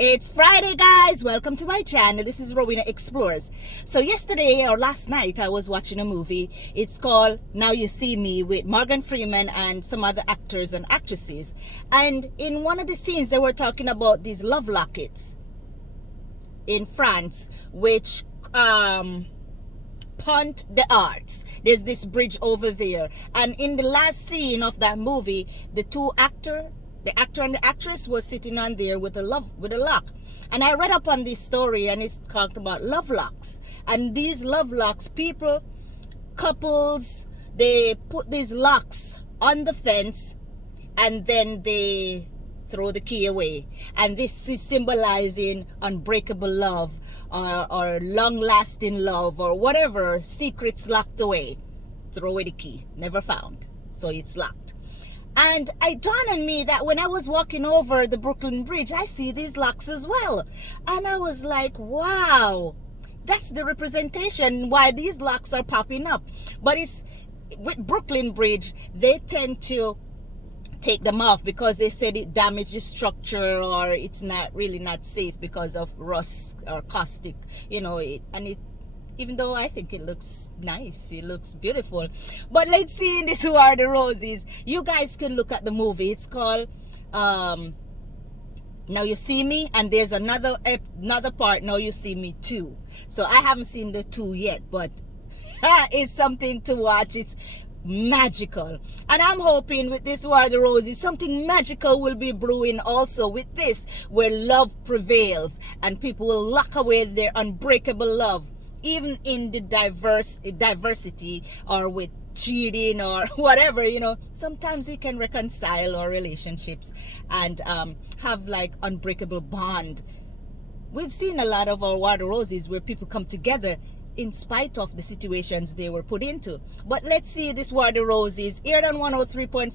It's Friday, guys. Welcome to my channel. This is Rowena Explores. So yesterday or last night, I was watching a movie. It's called Now You See Me with Morgan Freeman and some other actors and actresses. And in one of the scenes, they were talking about these love lockets in France, which pont the arts. There's this bridge over there. And in the last scene of that movie, the actor and the actress was sitting on there with a lock. And I read up on this story, and it's talked about love locks. And these love locks, couples, they put these locks on the fence and then they throw the key away. And this is symbolizing unbreakable love or long-lasting love or whatever, secrets locked away. Throw away the key, never found. So it's locked. And it dawned on me that when I was walking over the Brooklyn Bridge, I see these locks as well. And I was like, wow, that's the representation why these locks are popping up. But it's with Brooklyn Bridge, they tend to take them off because they said it damaged the structure or it's not safe because of rust or caustic, even though I think it looks nice, it looks beautiful. But let's see in this Who Are the Roses. You guys can look at the movie. It's called Now You See Me, and there's another part, Now You See Me 2. So I haven't seen the 2 yet, but it's something to watch. It's magical. And I'm hoping with this Who Are the Roses, something magical will be brewing also with this, where love prevails and people will lock away their unbreakable love. Even in the diversity or with cheating or whatever, sometimes we can reconcile our relationships and have like unbreakable bond. We've seen a lot of our Who Are the Roses where people come together in spite of the situations they were put into. But let's see this Who Are the Roses, aired on 103.5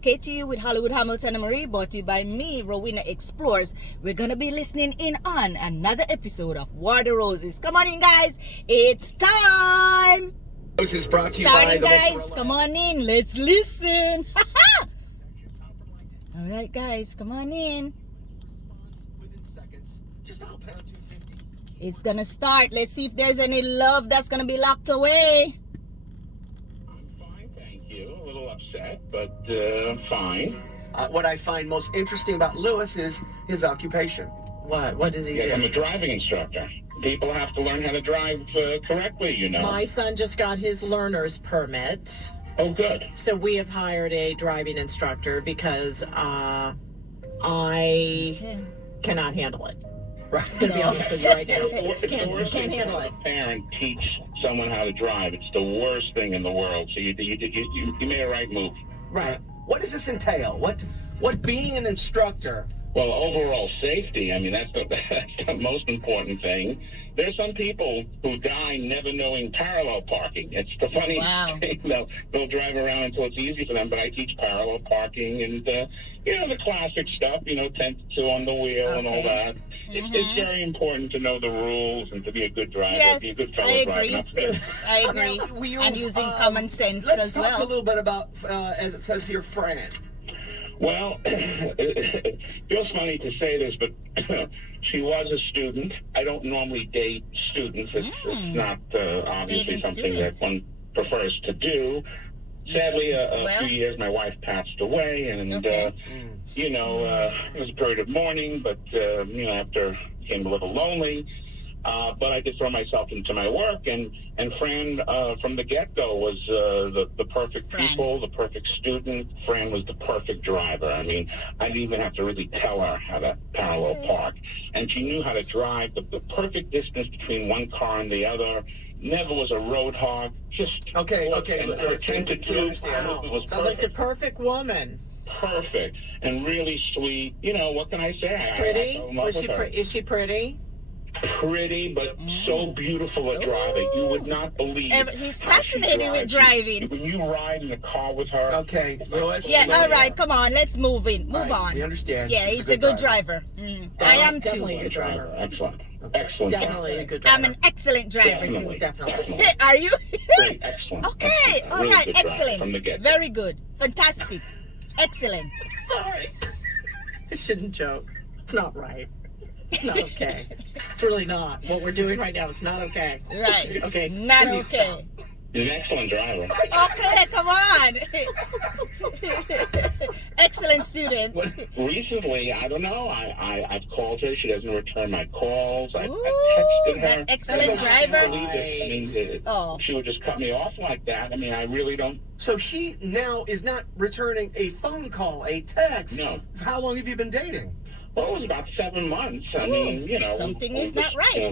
KTU with Hollywood, Hamilton and Marie, brought to you by me, Rowena Explores. We're gonna be listening in on another episode of Who Are the Roses. Come on in, guys, it's time. This is brought to you Starting, by guys, come on in, let's listen. All right, guys, come on in. It's gonna start. Let's see if there's any love that's gonna be locked away. I'm fine, thank you. A little upset, but I'm fine. What I find most interesting about Lewis is his occupation. What does he Yes, do? I'm a driving instructor. People have to learn how to drive correctly, My son just got his learner's permit. Oh, good. So we have hired a driving instructor because I cannot handle it. Right. To be honest with you right now. It's the worst Can't thing handle for it. a parent teach someone how to drive. It's the worst thing in the world. So you made a right move. Right. What does this entail? What being an instructor? Well, overall safety, I mean, that's the most important thing. There's some people who die never knowing parallel parking. It's the funny thing. They'll drive around until it's easy for them, but I teach parallel parking and, the classic stuff, 10 to 2 on the wheel and all that. It's very important to know the rules and to be a good driver, be a good fellow driver. I agree. And using common sense as well. Let's talk a little bit about, as it says here, Fran. Well, it feels funny to say this, but she was a student. I don't normally date students. It's not obviously Dating something students. that one prefers to do. Sadly, a few years, my wife passed away, and it was a period of mourning, but after became a little lonely. But I did throw myself into my work, and Fran from the get-go was the perfect pupil, the perfect student. Fran was the perfect driver. I mean, I didn't even have to really tell her how to parallel park, and she knew how to drive the perfect distance between one car and the other. Never was a road hog. Just Okay. Her 10 to 2 was Sounds perfect. like the perfect woman. Perfect and really sweet. What can I say? Pretty? I fell in love with her. Is she pretty? Pretty, but so beautiful at driving. You would not believe. He's how she fascinated with drives. driving. When you ride in the car with her. Okay, Lewis. Yeah, all right, come on, let's move on. We understand. Yeah, he's a good driver. I am too. Definitely a good driver. Excellent. Excellent. Definitely a good driver. I'm an excellent driver too. Definitely. Are you? Great, excellent. Okay, Excellent. all Really right, good driver excellent. From the get-go. Very good. Fantastic. Excellent. Sorry. I shouldn't joke. It's not right. It's not okay. It's really not. What we're doing right now is not okay. Right. Okay. Not please okay. stop. He's an excellent driver. Okay, come on. Excellent student. Recently, I don't know. I've called her. She doesn't return my calls. I've Ooh, texted her. that excellent I can't driver. believe it. I mean, Oh. she would just cut me off like that. I mean, I really don't. So she now is not returning a phone call, a text. No. How long have you been dating? Well, it was about 7 months. I Ooh, mean, you know. something we is not just, right. You know,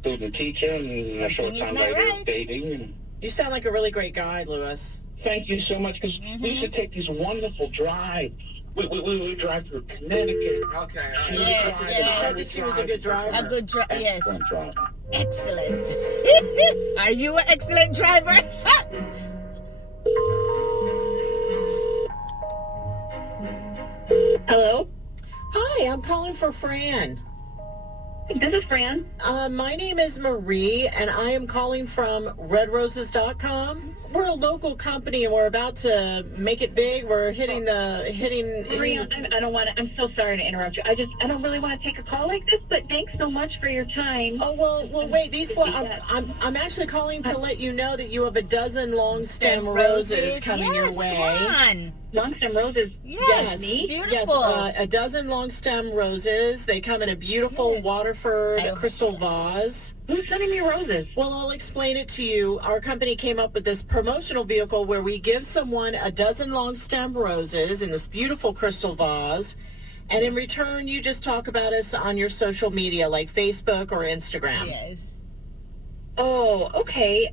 student teacher, and a short Something is time not later, right. dating. And You sound like a really great guy, Lewis. thank you so much, because we used to take these wonderful drives. We would drive through Connecticut. Okay. Yeah, You yeah. said that she was a good driver. A good yes. Excellent driver. Excellent. Are you an excellent driver? Hello, Hi, I'm calling for Fran. this is Fran. My name is Marie, and I am calling from redroses.com. We're a local company, and we're about to make it big. We're hitting. Maria, I don't want to. I'm so sorry to interrupt you. I don't really want to take a call like this, but thanks so much for your time. Oh well, wait. I'm actually calling to let you know that you have a dozen long stem roses coming your way. Come on. Long stem roses. Yes, me? beautiful. Yes, a dozen long stem roses. They come in a beautiful Yes. Waterford I- crystal vase. Who's sending me roses? Well, I'll explain it to you. Our company came up with this promotional vehicle where we give someone a dozen long stem roses in this beautiful crystal vase. And in return, you just talk about us on your social media like Facebook or Instagram. Yes. Oh, okay.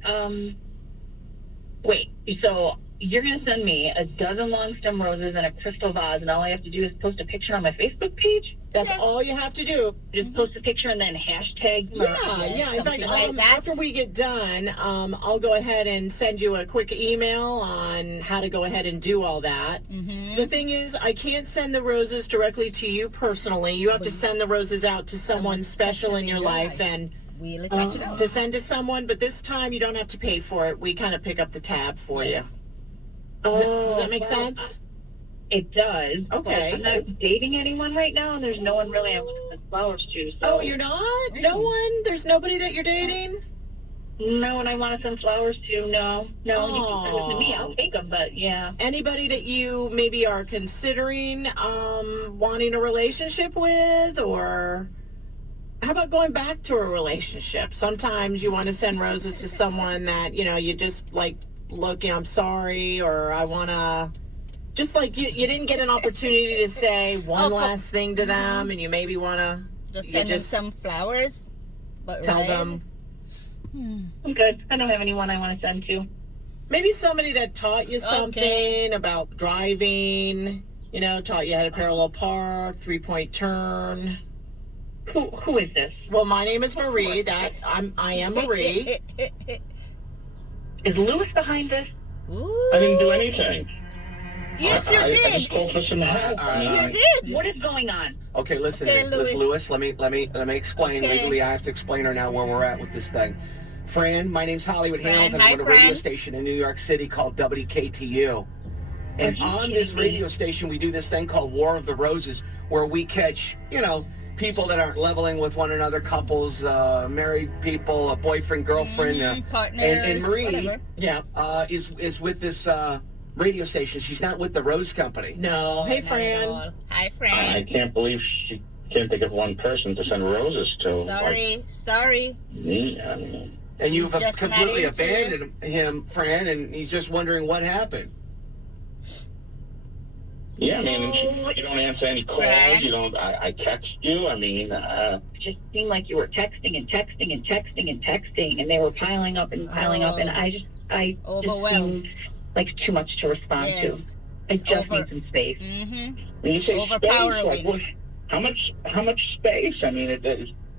Wait. So you're going to send me a dozen long stem roses and a crystal vase, and all I have to do is post a picture on my Facebook page? That's Yes. all you have to do. Just post a picture and then hashtag. Yeah, Yes, yeah. In fact, something like that. after we get done, I'll go ahead and send you a quick email on how to go ahead and do all that. Mm-hmm. The thing is, I can't send the roses directly to you personally. You have to send the roses out to someone special in your life and We'll attach it out. to send to someone. But this time, you don't have to pay for it. We kind of pick up the tab for Yes. you. Does that make sense? It does. Okay. I'm not dating anyone right now, and there's no one really I want to send flowers to. So. Oh, you're not? No one? There's nobody that you're dating? No one I want to send flowers to. No. You can send it to me. Aw. I'll take them, but yeah. Anybody that you maybe are considering wanting a relationship with, or how about going back to a relationship? Sometimes you want to send roses to someone that, you just like, look, I'm sorry, or I want to, just like you didn't get an opportunity to say one last thing to them, and you maybe want to Just send them some flowers. But tell right? them. I'm good. I don't have anyone I want to send to. Maybe somebody that taught you something about driving, taught you how to parallel park, 3-point turn. Who is this? Well, my name is Marie. I am Marie. Is Lewis behind this? Ooh. I didn't do anything. Yes, you I did. just called for some help. You did. What is going on? Okay, listen, Okay, Lewis. Let me explain. Okay. Legally, I have to explain her now where we're at with this thing. Fran, my name's Hollywood Fran, Hamilton. hi, I'm at a radio Fran. station in New York City called WKTU. And on this radio station, we do this thing called War of the Roses, where we catch, people that aren't leveling with one another, couples, married people, a boyfriend, girlfriend, Partners. and Marie whatever. Yeah. is with this radio station. She's not with the Rose Company. No. Hey, Not at Fran. all. Hi, I Fran. can't believe she can't think of one person to send roses to. Sorry. Like me, I mean. And you've He's just completely not into it. abandoned him, Fran, and he's just wondering what happened. Yeah, I mean, and you don't answer any calls. Fran? You don't. I text you. I mean, It just seemed like you were texting and texting and texting and texting, and they were piling up and piling up, and I just Overwhelmed. seemed like too much to respond Yes. to. I just need some space. Mm-hmm. when you say Overpowering. space, like, what, how much space? I mean, it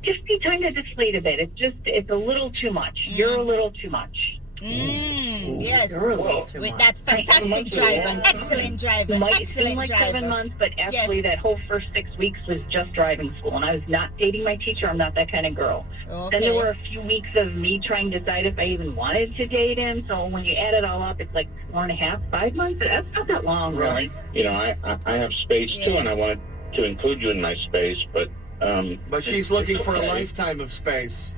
Just need time to deflate a bit. It's a little too much. You're a little too much. Yes. You're a little too With much. that fantastic months driver. ago. Excellent driver. It might seem Excellent like driver. 7 months, but actually Yes. that whole first 6 weeks was just driving school, and I was not dating my teacher. I'm not that kind of girl. Then there were a few weeks of me trying to decide if I even wanted to date him. So when you add it all up, it's like 4.5, 5 months. That's not that long, really. you know, I have space too, Yeah. and I wanted to include you in my space, but But she's looking for a lifetime of space.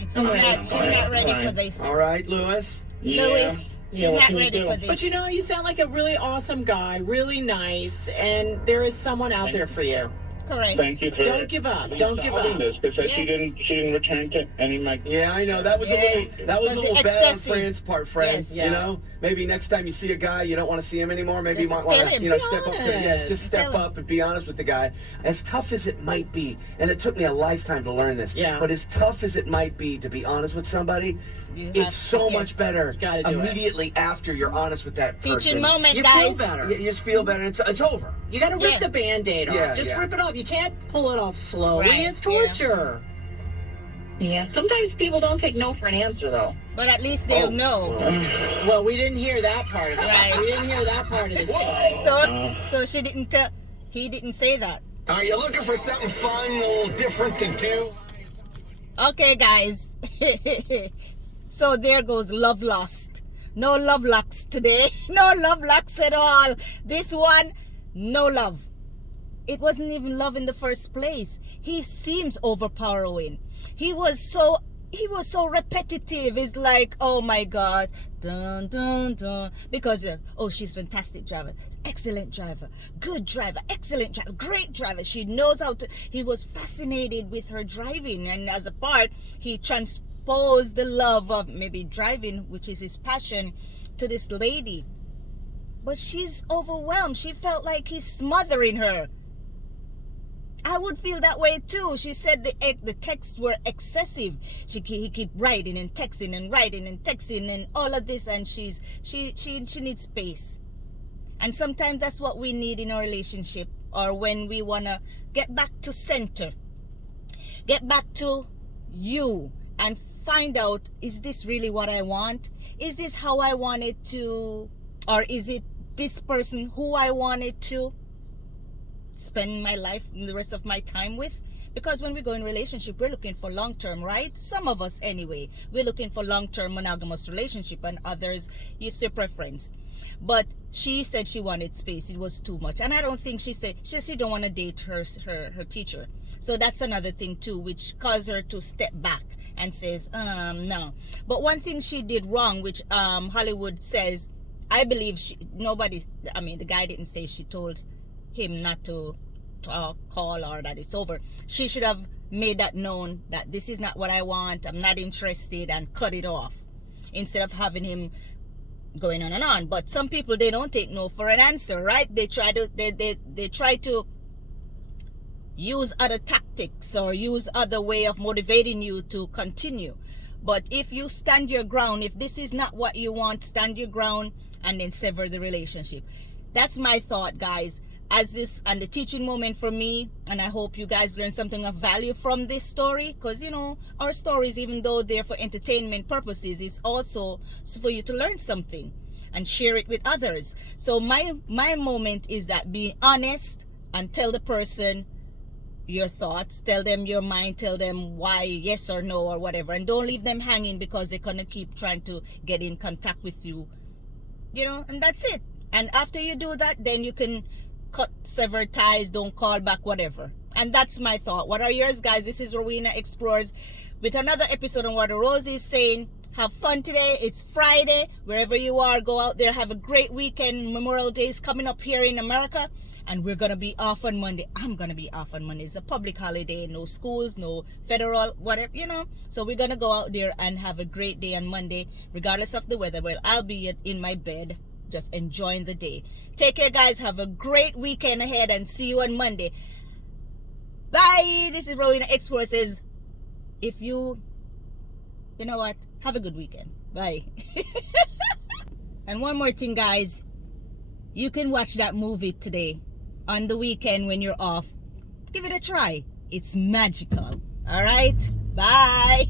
She's not ready for this. All right, Lewis. Lewis, she's not ready for this. But you know, you sound like a really awesome guy, really nice, and there is someone out there for you. Correct. Thank you for Don't give up. Don't give up. this because she didn't return to any of my. Yeah, I know that was a little bad on Fran's part, Fran. Yes. You know, maybe next time you see a guy you don't want to see him anymore. Maybe you might want to step up to just step up and be honest with the guy. As tough as it might be, and it took me a lifetime to learn this. Yeah. But as tough as it might be to be honest with somebody, it's so much better immediately after you're honest with that person. Teaching moment, You guys. feel better. You just feel better. It's over. You got to rip the Band-Aid off. Yeah, Just yeah. rip it off. You can't pull it off slowly. Right, It's torture. Yeah, sometimes people don't take no for an answer, though. But at least they'll know. Well, we didn't hear that part of it. Right. We didn't hear that part of the story. So she didn't tell. He didn't say that. Are you looking for something fun, a little different to do? Okay, guys. So there goes love lost. No love locks today. No love locks at all. This one, no love. It wasn't even love in the first place. He seems overpowering. He was so repetitive. It's like, oh my God, dun dun dun. Because she's fantastic driver, excellent driver, good driver, excellent driver, great driver. She knows how to. He was fascinated with her driving, and as a part, he transposed the love of maybe driving, which is his passion, to this lady. But she's overwhelmed. She felt like he's smothering her. I would feel that way too. She said the texts were excessive. He keep writing and texting and writing and texting and all of this, and she needs space. And sometimes that's what we need in a relationship, or when we wanna get back to center, get back to you, and find out, is this really what I want? Is this how I want it to, or is it this person who I wanted to spend my life, the rest of my time with? Because when we go in relationship, we're looking for long-term, right? Some of us anyway, we're looking for long-term monogamous relationship, and others, it's your preference. But she said she wanted space. It was too much. And I don't think she don't want to date her teacher. So that's another thing too, which caused her to step back and says, no. But one thing she did wrong, which Hollywood says, I believe the guy didn't say she told him not to call or that it's over. She should have made that known, that this is not what I want, I'm not interested, and cut it off, instead of having him going on and on. But some people, they don't take no for an answer, right? They try to use other tactics or use other way of motivating you to continue. But if you stand your ground, if this is not what you want, stand your ground and then sever the relationship. That's my thought, guys. As this and the teaching moment for me, and I hope you guys learned something of value from this story, because our stories, even though they're for entertainment purposes, is also for you to learn something and share it with others. So my moment is that be honest and tell the person your thoughts, tell them your mind, tell them why, yes or no or whatever, and don't leave them hanging because they're gonna keep trying to get in contact with you, and that's it. And after you do that, then you can sever ties, don't call back, whatever. And that's my thought. What are yours, guys? This is Rowena Explores with another episode on what Rosie is saying. Have fun today. It's Friday. Wherever you are, go out there, have a great weekend. Memorial Day is coming up here in America, and we're gonna be off on Monday. I'm gonna be off on Monday. It's a public holiday, no schools, no federal, whatever, so we're gonna go out there and have a great day on Monday, regardless of the weather. Well, I'll be in my bed just enjoying the day. Take care, guys. Have a great weekend ahead, and see you on Monday. Bye. This is Rowena Explores says, if you know what, have a good weekend. Bye. And one more thing, guys, you can watch that movie today on the weekend when you're off. Give it a try. It's magical. All right, bye.